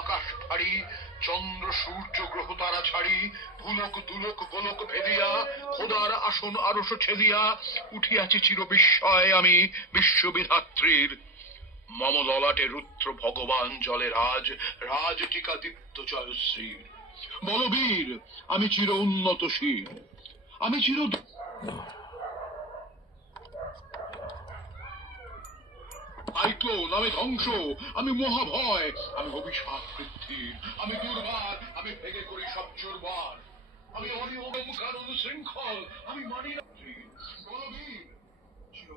আকাশ ফাড়ি, চন্দ্র সূর্য গ্রহ তারা ছাড়ি, ভুলক দুলক গোলক ভেদিয়া, খোদার আসন আরশ ছেদিয়া উঠিয়াছি চির বিস্ময় আমি বিশ্ববিধাত্রীর। মম ললাটে রুদ্র ভগবান জলে রাজ, রাজ টিকা দীপ্ত জয়শ্রীর। বলবীর আমি চির উন্নতশীল, আমি চির সাইক্লোন, আমি ধ্বংস, আমি মহাভয়, আমি অভিশাপ বৃদ্ধি, আমি দুর্বার, আমি ভেঙে করি সব চোরবার, আমি অনিয়ম কানুন শৃঙ্খল, আমি মানি না বলবীর চির